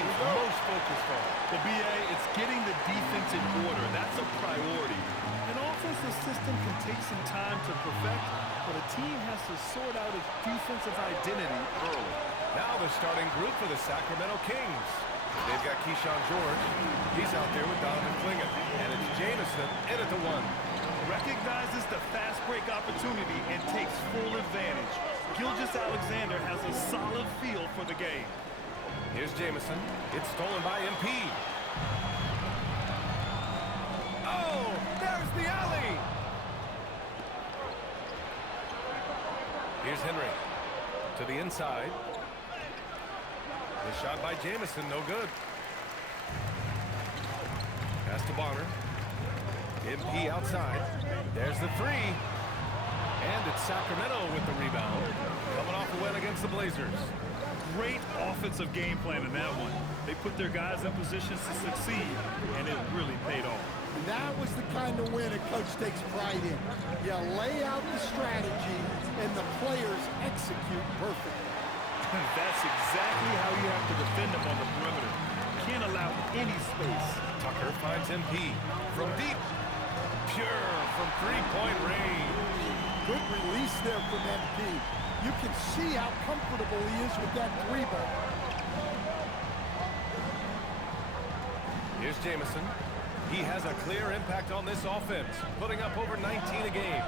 team's most focused on. The BA, it's getting the defense in order. That's a priority. An offensive system can take some time to perfect, but a team has to sort out its defensive identity early. Now the starting group for the Sacramento Kings. They've got Keyshawn George. He's out there with Donovan Clingan. And it's Jamison in at the 1. Recognizes the fast break opportunity and takes full advantage. Gilgeous-Alexander has a solid feel for the game. Here's Jamison. It's stolen by MP. Oh, there's the alley. Here's Henry to the inside. The shot by Jamison, no good. Pass to Bonner. MP outside. There's the 3. And it's Sacramento with the rebound. Coming off a win against the Blazers. Great offensive game plan in that one. They put their guys in positions to succeed, and it really paid off. And that was the kind of win a coach takes pride in. You lay out the strategy, and the players execute perfectly. That's exactly how you have to defend them on the perimeter. Can't allow any space. Tucker finds MP from deep. Pure from three-point range. Good release there from MP. You can see how comfortable he is with that 3-ball. Here's Jamison. He has a clear impact on this offense, putting up over 19 a game.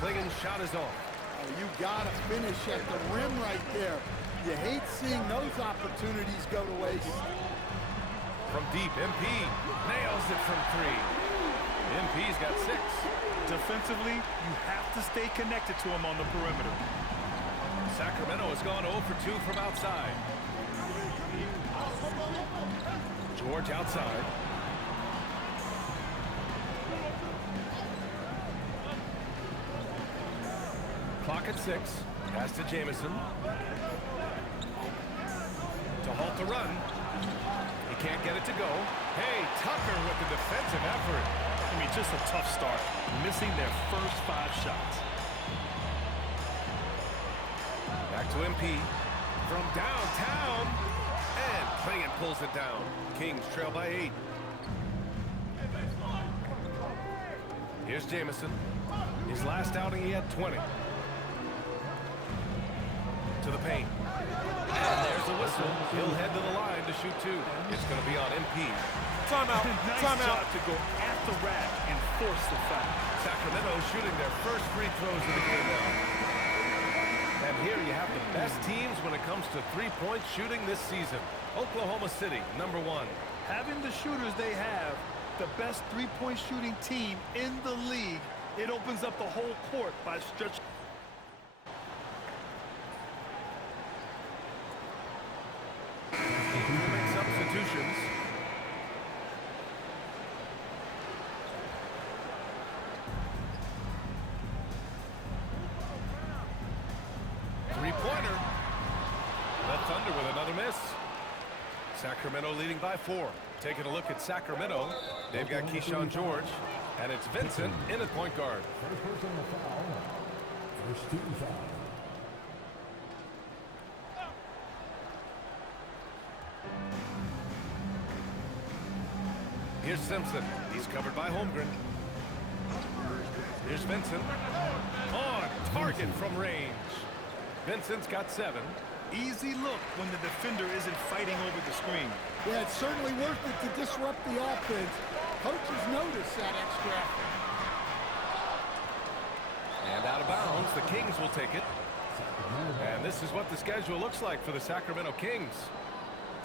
Clingan's shot is off. Oh, you gotta finish at the rim right there. You hate seeing those opportunities go to waste. From deep, MP nails it from 3. MP's got 6. Defensively, you have to stay connected to him on the perimeter. Sacramento has gone 0 for 2 from outside. George outside. Clock at 6. Pass to Jamison. To halt the run. He can't get it to go. Hey, Tucker with the defensive effort. I mean, just a tough start, missing their first 5 shots. Back to MP from downtown, and Clingan pulls it down. Kings trail by 8. Here's Jamison. His last outing, he had 20. To the paint. And there's the whistle. He'll head to the line to shoot 2. It's going to be on MP. Timeout. Nice Timeout. Shot to go at the rack and force the foul. Sacramento shooting their first free throws of the game now. And here you have the best teams when it comes to three-point shooting this season. Oklahoma City, number 1. Having the shooters they have, the best three-point shooting team in the league, it opens up the whole court by stretch. Make substitutions. Three-pointer. The Thunder with another miss. Sacramento leading by 4. Taking a look at Sacramento. They've got Keyshawn George. And it's Vincent in at point guard. First person on the foul. First team foul. Here's Simpson. He's covered by Holmgren. Here's Vincent. On target from range. Vincent's got 7. Easy look when the defender isn't fighting over the screen. Yeah, it's certainly worth it to disrupt the offense. Coaches notice that extra effort. And out of bounds, the Kings will take it. And this is what the schedule looks like for the Sacramento Kings.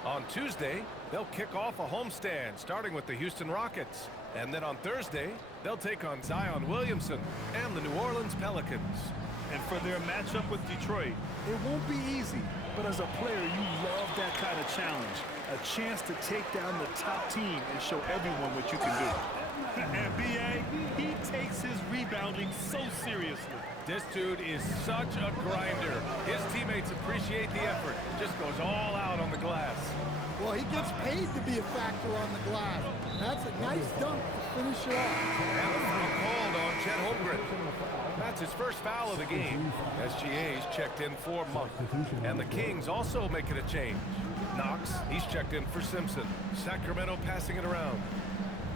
On Tuesday, they'll kick off a homestand, starting with the Houston Rockets. And then on Thursday, they'll take on Zion Williamson and the New Orleans Pelicans. And for their matchup with Detroit, it won't be easy. But as a player, you love that kind of challenge. A chance to take down the top team and show everyone what you can do. And B.A., he takes his rebounding so seriously. This dude is such a grinder. His teammates appreciate the effort. Just goes all out on the glass. Well, he gets paid to be a factor on the glass. That's a nice dunk to finish it off. And a foul called on Chet Holmgren. That's his first foul of the game. SGA's checked in for Monk. And the Kings also making a change. Knox, he's checked in for Simpson. Sacramento passing it around.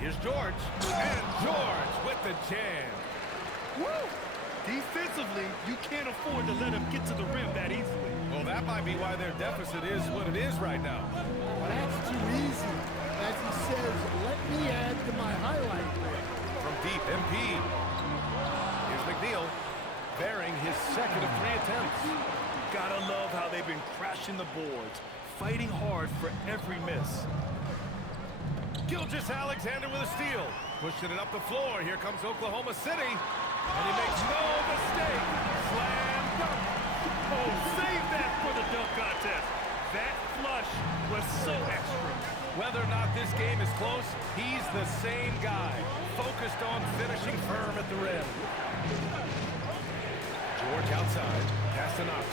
Here's George. And George with the jam. Woo! Defensively, you can't afford to let him get to the rim that easily. Well, that might be why their deficit is what it is right now. Well, that's too easy. As he says, let me add to my highlight reel. From deep, MP. Here's McNeil, bearing his second of 3 attempts. Gotta love how they've been crashing the boards, fighting hard for every miss. Gilgeous-Alexander with a steal. Pushing it up the floor. Here comes Oklahoma City. And he makes no mistake. Slam dunk. Oh, save that for the dunk contest. That flush was so extra. Whether or not this game is close, he's the same guy. Focused on finishing firm at the rim. George outside. Pass to Knox.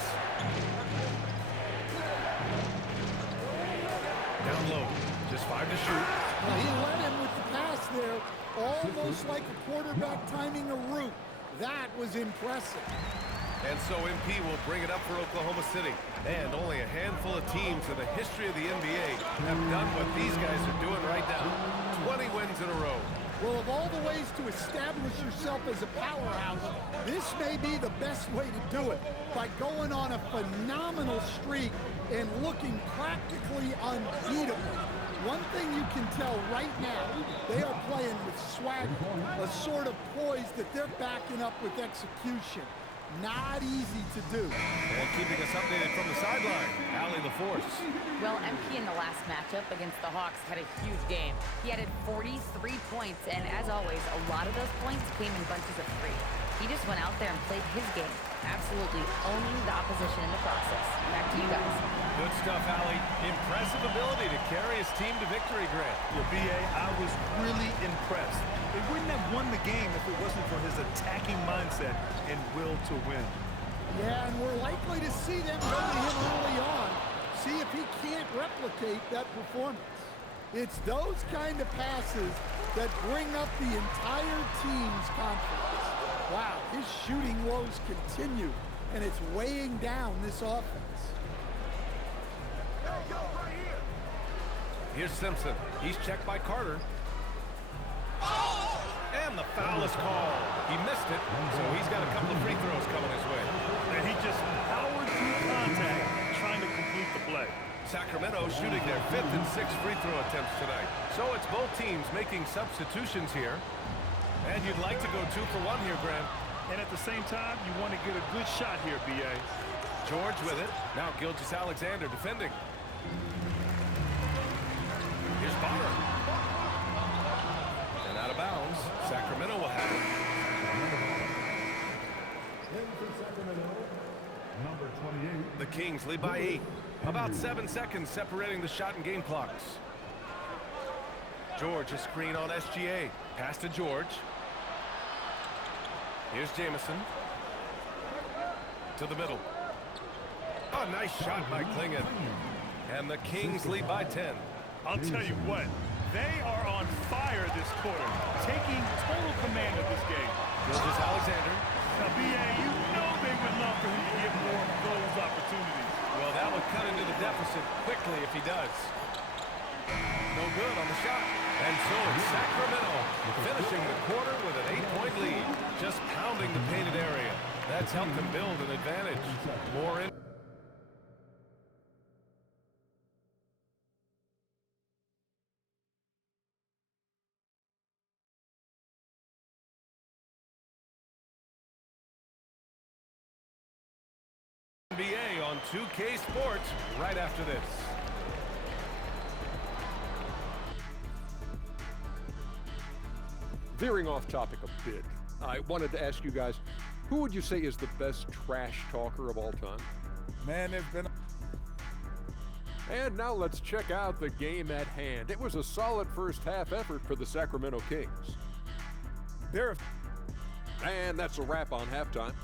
Down low. Just 5 to shoot. Well, he led him with the pass there, almost like a quarterback timing a route. That was impressive. And so MP will bring it up for Oklahoma City. And only a handful of teams in the history of the NBA have done what these guys are doing right now. 20 wins in a row. Well, of all the ways to establish yourself as a powerhouse, this may be the best way to do it, by going on a phenomenal streak and looking practically unbeatable. One thing you can tell right now, they are playing with swagger, a sort of poise that they're backing up with execution. Not easy to do. And keeping us updated from the sideline, Allie LaForce. Well, MP in the last matchup against the Hawks had a huge game. He added 43 points, and as always, a lot of those points came in bunches of 3. He just went out there and played his game, absolutely owning the opposition in the process. Back to you guys. Good stuff, Allie. Impressive ability to carry his team to victory, Grant. Yeah, B.A., I was really impressed. They wouldn't have won the game if it wasn't for his attacking mindset and will to win. Yeah, and we're likely to see them go to him early on, see if he can't replicate that performance. It's those kind of passes that bring up the entire team's confidence. Wow, his shooting woes continue, and it's weighing down this offense. Here's Simpson. He's checked by Carter. And the foul is called. He missed it, so he's got a couple of free throws coming his way. And he just powered through contact, trying to complete the play. Sacramento shooting their 5th and 6th free throw attempts tonight. So it's both teams making substitutions here. And you'd like to go 2 for 1 here, Grant. And at the same time, you want to get a good shot here, B.A. George with it. Now Gilgeous-Alexander defending. Here's Bonner. And out of bounds. Sacramento will have it. Number 28. The Kings lead by 8. About 7 seconds separating the shot and game clocks. George, a screen on SGA. Pass to George. Here's Jamison. To the middle. Oh, nice shot by Klingon. And the Kings lead by 10. I'll tell you what, they are on fire this quarter, taking total command of this game. Gilgeous-Alexander. Now, B.A., you know they would love for him to get more of those opportunities. Well, that would cut into the deficit quickly if he does. No good on the shot. And so it's Sacramento finishing the quarter with an 8-point lead. Just pounding the painted area. That's helped them build an advantage. More in. NBA on 2K Sports right after this. Veering off topic a bit, I wanted to ask you guys, who would you say is the best trash talker of all time? Man, there's been... And now let's check out the game at hand. It was a solid first half effort for the Sacramento Kings. And that's a wrap on halftime.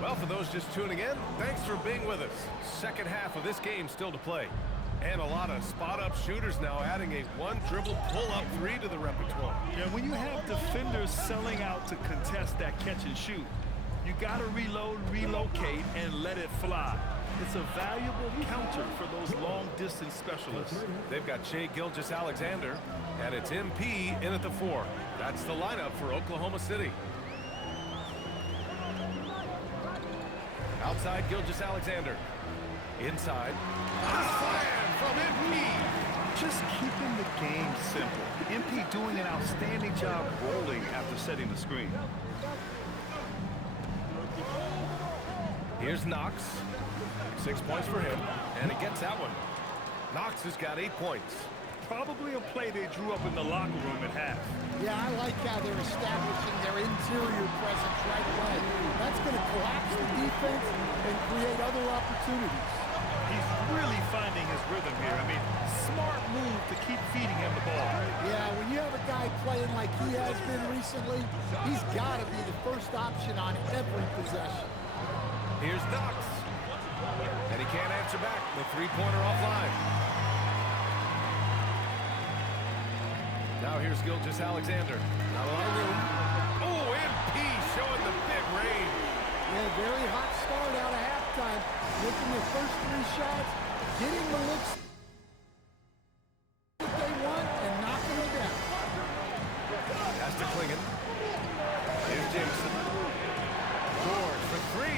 Well, for those just tuning in, thanks for being with us. Second half of this game still to play. And a lot of spot-up shooters now, adding a one-dribble pull-up three to the repertoire. Yeah, when you have defenders selling out to contest that catch and shoot, you got to reload, relocate, and let it fly. It's a valuable counter for those long-distance specialists. They've got Shai Gilgeous-Alexander, and it's MP in at the 4. That's the lineup for Oklahoma City. Outside, Gilgeous-Alexander. Inside. Slam from MP. Just keeping the game simple. MP doing an outstanding job rolling after setting the screen. Here's Knox. 6 points for him, and he gets that one. Knox has got 8 points. Probably a play they drew up in the locker room at half. Yeah, I like how they're establishing their interior presence right away. That's going to collapse the defense and create other opportunities. He's really finding his rhythm here. I mean, smart move to keep feeding him the ball. Yeah, when you have a guy playing like he has been recently, he's got to be the first option on every possession. Here's Knox. And he can't answer back. The three-pointer offline. Now here's Gilgeous-Alexander. Not a lot of room. Oh, MP showing the big range. Yeah, very hot start out of halftime. Making their first 3 shots, getting the looks that they want, and knocking them down. Pass to Clingan. Here's Jameson. George for 3.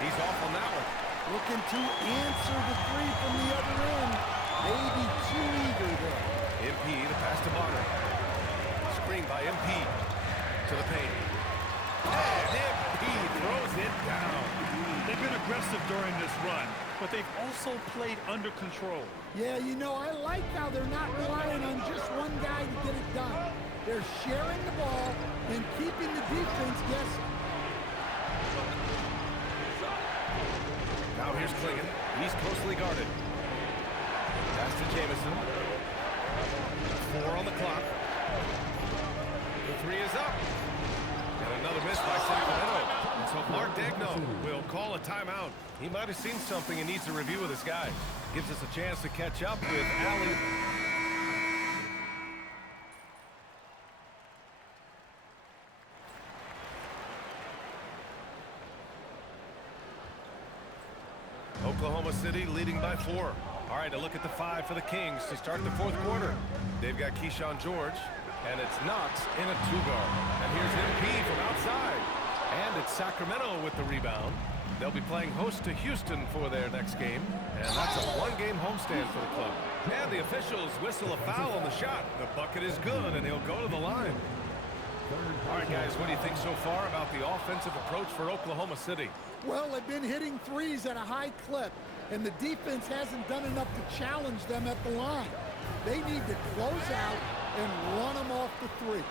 He's off on that one. Looking to answer the 3 from the other end. Maybe too eager there. MP, the pass to Bonner. Screen by MP. To the paint. And MP throws it down. They've been aggressive during this run, but they've also played under control. Yeah, you know, I like how they're not relying on just one guy to get it done. They're sharing the ball and keeping the defense guessing. Now here's Clingan. He's closely guarded. Pass to Jameson. 4 on the clock. The 3 is up. And another miss by Sacramento. And so Mark Daigneault will call a timeout. He might have seen something and needs a review with his guys. Gives us a chance to catch up with Allie. Oklahoma City leading by 4. All right, a look at the 5 for the Kings to start the 4th quarter. They've got Keyshawn George, and it's Knox in a 2-guard. And here's MP from outside. And it's Sacramento with the rebound. They'll be playing host to Houston for their next game. And that's a 1-game homestand for the club. And the officials whistle a foul on the shot. The bucket is good, and he'll go to the line. All right, guys, what do you think so far about the offensive approach for Oklahoma City? Well, they've been hitting 3s at a high clip, and the defense hasn't done enough to challenge them at the line. They need to close out and run them off the 3.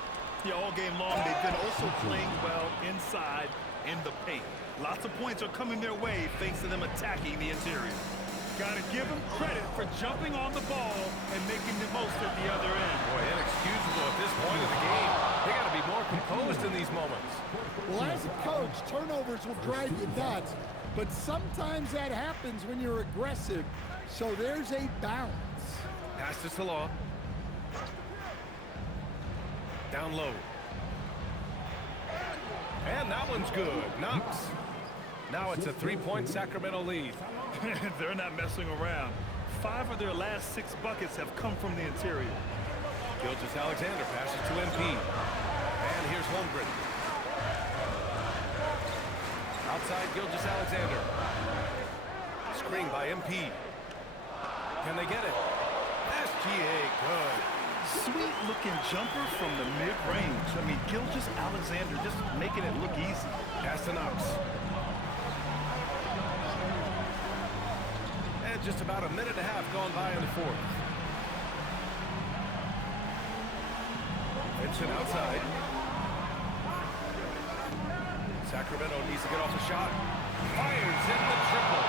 Yeah, all game long, they've been also playing well inside in the paint. Lots of points are coming their way thanks to them attacking the interior. Got to give them credit for jumping on the ball and making the most at the other end. Boy, inexcusable at this point of the game. They got to be more composed in these moments. Well, as a coach, turnovers will drive you nuts, but sometimes that happens when you're aggressive, so there's a balance. Pass to Salah. Down low. And that one's good. Knox. Now it's a 3-point Sacramento lead. They're not messing around. 5 of their last 6 buckets have come from the interior. Gilgeous-Alexander passes to MP. And here's Holmgren. Outside Gilgeous-Alexander. Screen by MP. Can they get it? SGA, good. Sweet-looking jumper from the mid-range. I mean, Gilgeous-Alexander just making it look easy. Pass to Knox. And just about a minute and a half gone by in the 4th. Vincent outside. Sacramento needs to get off the shot. Fires in the triple.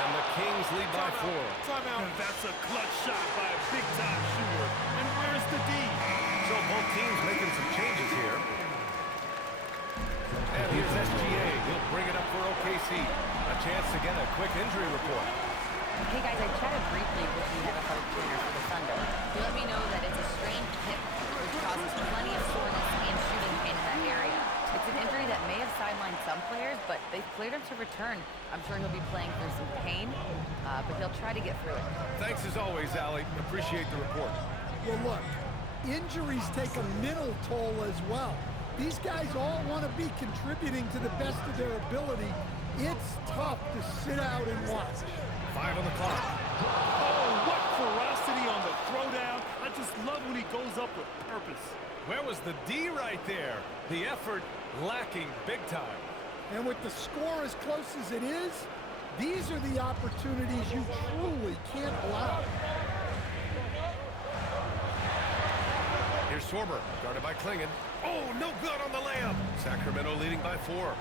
And the Kings lead by 4. And that's a clutch shot by a big-time shooter. And where's the D? So both teams making some changes here. And here's SGA. He'll bring it up for OKC. A chance to get a quick injury report. Hey guys, I chatted briefly with the NFL trainer for the Thunder. He let me know that it's a strained hip, which causes plenty of soreness and shooting pain in that area. It's an injury that may have sidelined some players, but they've cleared him to return. I'm sure he'll be playing through some pain, but he'll try to get through it. Thanks as always, Allie. Appreciate the report. Well, look, injuries take a mental toll as well. These guys all want to be contributing to the best of their ability. It's tough to sit out and watch. 5 on the clock. Oh, what ferocity on the throwdown. I just love when he goes up with purpose. Where was the D right there? The effort lacking big time. And with the score as close as it is, these are the opportunities you truly can't allow. Here's Sorber, guarded by Klingon. Oh, no good on the layup. Sacramento leading by 4.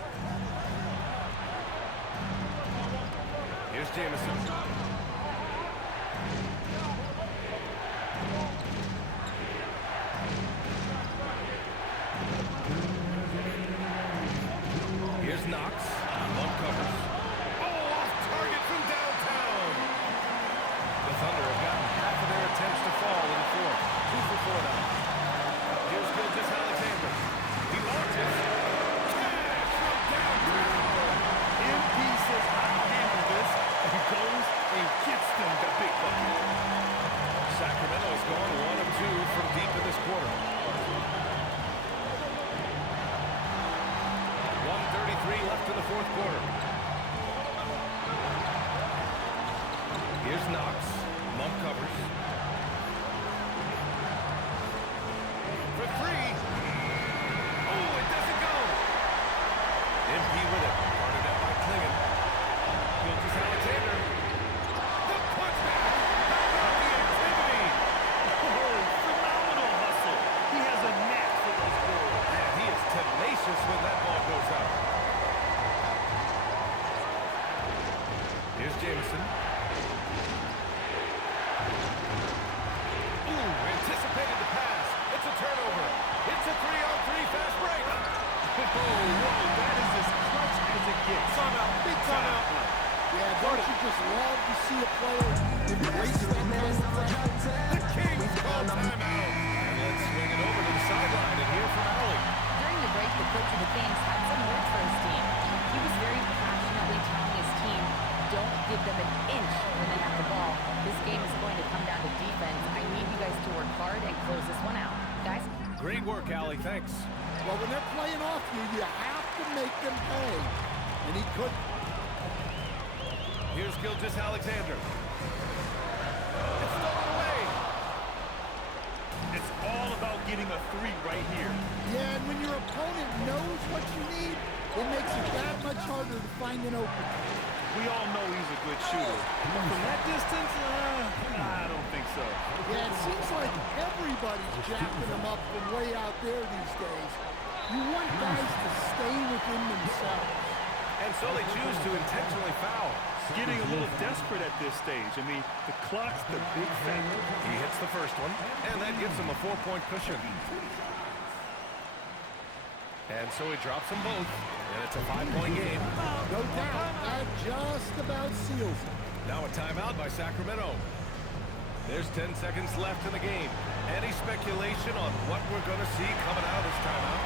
Here's Jamison. Here's Knox. Love covers. Oh, off target from downtown. The Thunder have gotten half of their attempts to fall in the fourth. 2 for 4 now. Here's Gilgeous-Alexander. He launches. Cash from downtown. MP says, I'll handle this. And he goes and gets them the big bucket. Sacramento has gone 1 of 2 from deep in this quarter. 1:33 left in the fourth quarter. Here's Knox. Monk covers. For 3. Oh, it doesn't go. MP with it. Guarded out by Klingon. Gilgeous-Alexander. The putback. How about the activity? Oh, phenomenal hustle. He has a knack for those goals. Man, he is tenacious when that ball goes out. Here's Jamison. Ooh, anticipated the pass. It's a turnover. It's a 3-on-3 fast break. Oh, whoa, that is as clutch as it gets. Timeout. Big timeout. Yeah, don't you just love to see a player embrace that kind of threat? The Kings call timeout. And let's swing it over to the sideline and hear from Allie. During the break, the coach of the Kings had some words for his team. He was very passionately telling his team, don't give them an inch when they have the ball. This game is going to come down to defense. I need you guys to work hard and close this one out. Guys? Great work, Allie. Thanks. Well, when they're playing off you have to make them pay. And he couldn't. Here's Gilgeous-Alexander. It's stolen away. It's all about getting a 3 right here. Yeah, and when your opponent knows what you need, it makes it that much harder to find an opening. We all know he's a good shooter. But from that distance, I don't think so. Yeah, it seems like everybody's jacking them up from way out there these days. You want guys to stay within themselves. And so they choose to intentionally foul. Getting a little desperate at this stage. I mean, the clock's the big factor. He hits the first one, and that gives him a 4-point cushion. And so he drops them both, and it's a 5-point game. No doubt, that just about seals it. Now a timeout by Sacramento. There's 10 seconds left in the game. Any speculation on what we're going to see coming out of this timeout?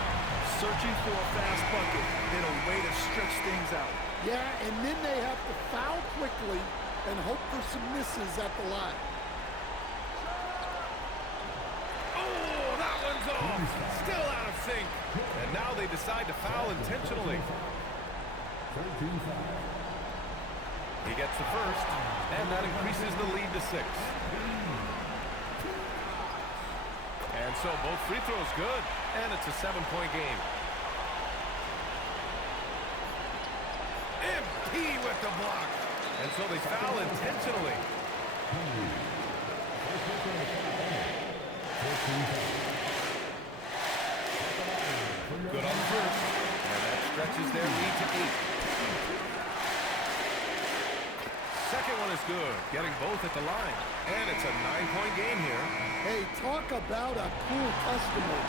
Searching for a fast bucket, then a way to stretch things out. Yeah, and then they have to foul quickly and hope for some misses at the line. Oh, that one's off. Still out of sync. And now they decide to foul intentionally. He gets the first, and that increases the lead to 6. And so both free throws good, and it's a 7-point game. MP with the block. And so they foul intentionally. Good on the first, and that stretches their lead to 8. Second one is good, getting both at the line. And it's a 9-point game here. Hey, talk about a cool customer.